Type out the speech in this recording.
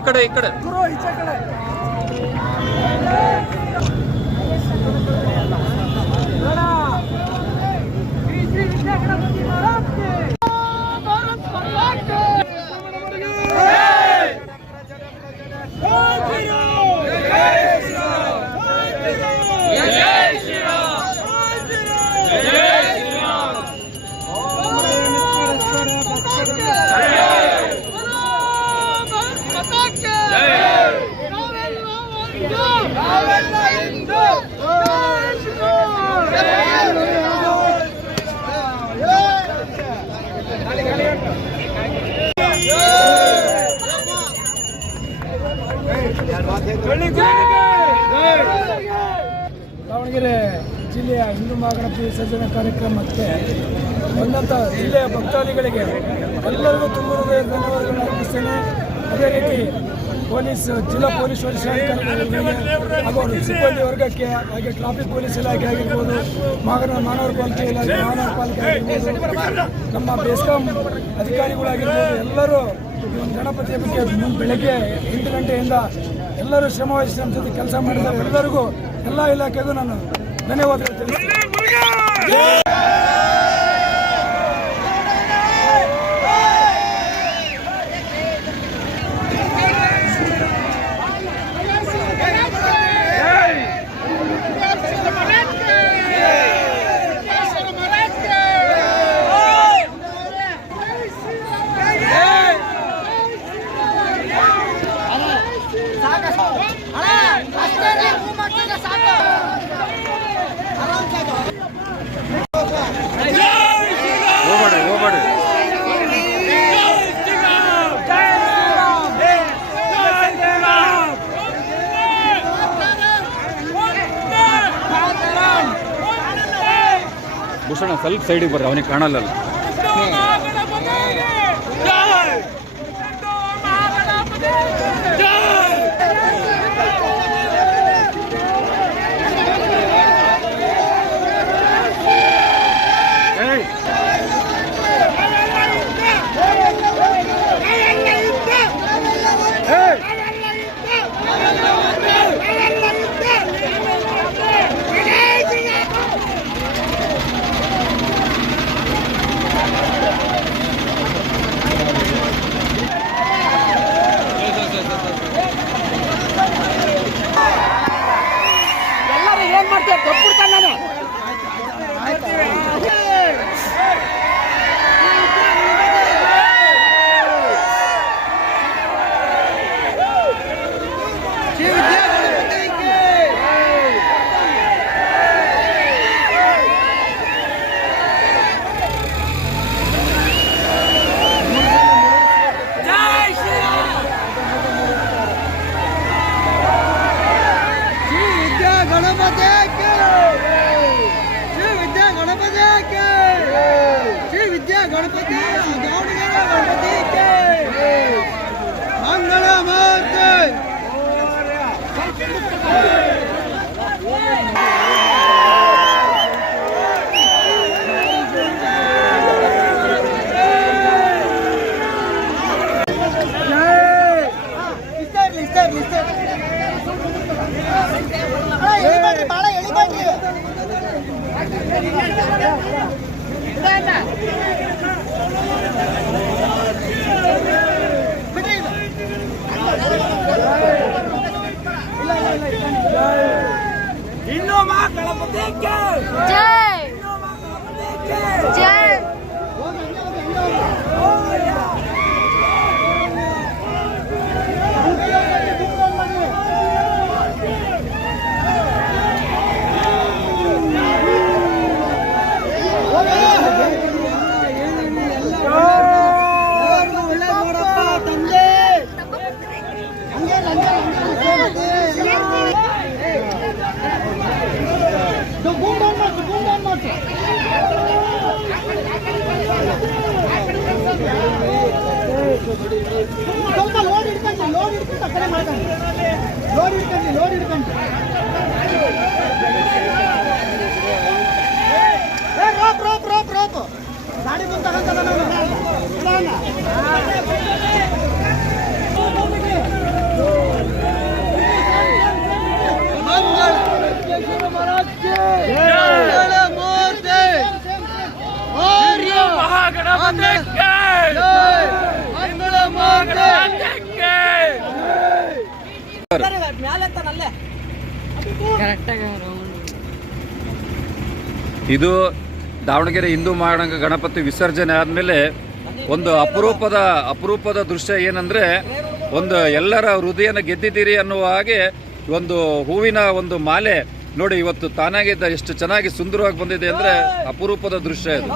ಕಡೆ ಈ ಕಡೆ ಗುರು ದಾವಣಗೆರೆ ಜಿಲ್ಲೆಯ ಹಿಂದೂ ಮಹಾಗಣಪತಿ ವಿಸರ್ಜನಾ ಕಾರ್ಯಕ್ರಮಕ್ಕೆ ಬಂದಂಥ ಜಿಲ್ಲೆಯ ಭಕ್ತಾದಿಗಳಿಗೆ ಎಲ್ಲರಿಗೂ ತುಂಬ ಧನ್ಯವಾದಗಳನ್ನು ಅರ್ಪಿಸ್ತೇನೆ. ಅದೇ ರೀತಿ ಪೊಲೀಸ್, ಜಿಲ್ಲಾ ಪೊಲೀಸ್ ಸಿಬ್ಬಂದಿ ವರ್ಗಕ್ಕೆ ಹಾಗೆ ಟ್ರಾಫಿಕ್ ಪೊಲೀಸ್ ಇಲಾಖೆ ಆಗಿರ್ಬೋದು, ಮಾಗನ ಮಾನವರ ಪಾಲಿಕೆ ಇಲಾಖೆ, ಮಾನವ ಪಾಲಿಕೆ ಆಗಿರ್ಬೋದು, ನಮ್ಮ ಬೆಸ್ಕಾಂ ಅಧಿಕಾರಿಗಳಾಗಿರ್ಬೋದು, ಎಲ್ಲರೂ ಒಂದು ಗಣಪತಿಯ ಬಗ್ಗೆ ಬೆಳಗ್ಗೆ ಎಂಟು ಗಂಟೆಯಿಂದ ಎಲ್ಲರೂ ಶ್ರಮವಹಿಸಿ ನಮ್ಮ ಜೊತೆ ಕೆಲಸ ಮಾಡಿದ್ದಾರೆ ಎಲ್ಲರಿಗೂ ಎಲ್ಲ ಇಲಾಖೆಗೂ ನಾನು ಧನ್ಯವಾದಗಳು ತಿಳಿಸ್ತೀನಿ. ಭೂಷಣ ಸ್ವಲ್ಪ ಸೈಡಿಗೆ ಬರ್ರಿ ಅವನಿಗೆ ಕಾಣಲ್ಲ ఏం మాట్లాడు తప్పుడు కన్నాను 三百三十九块一半斤麻辣 ಸ್ವಲ್ಪ ಲೋಡ್ ಹಿಡ್ಕೊಂಡು ಲೋಡ್ ಹಿಡ್ಕೊಂಡು ಕಡೆ ಮಾತಾಡಿ ಲೋಡ್ ಹಿಡ್ಕೊಂಡು ಲೋಡ್ ಹಿಡ್ಕೊಂಡು ರೋಪ್ ರೋಪ್ ರೋಪ್ ಗಾಡಿ ಇದು ದಾವಣಗೆರೆ ಹಿಂದೂ ಮಹಾಣಂಗ ಗಣಪತಿ ವಿಸರ್ಜನೆ ಆದಮೇಲೆ ಒಂದು ಅಪರೂಪದ ಅಪರೂಪದ ದೃಶ್ಯ ಏನಂದ್ರೆ ಒಂದು ಎಲ್ಲರ ಹೃದಯನ ಗೆದ್ದಿದ್ದೀರಿ ಅನ್ನುವ ಹಾಗೆ ಒಂದು ಹೂವಿನ ಒಂದು ಮಾಲೆ ನೋಡಿ ಇವತ್ತು ತಾನಾಗಿದ್ದ ಎಷ್ಟು ಚೆನ್ನಾಗಿ ಸುಂದರವಾಗಿ ಬಂದಿದೆ ಅಂದ್ರೆ ಅಪರೂಪದ ದೃಶ್ಯ ಇದು.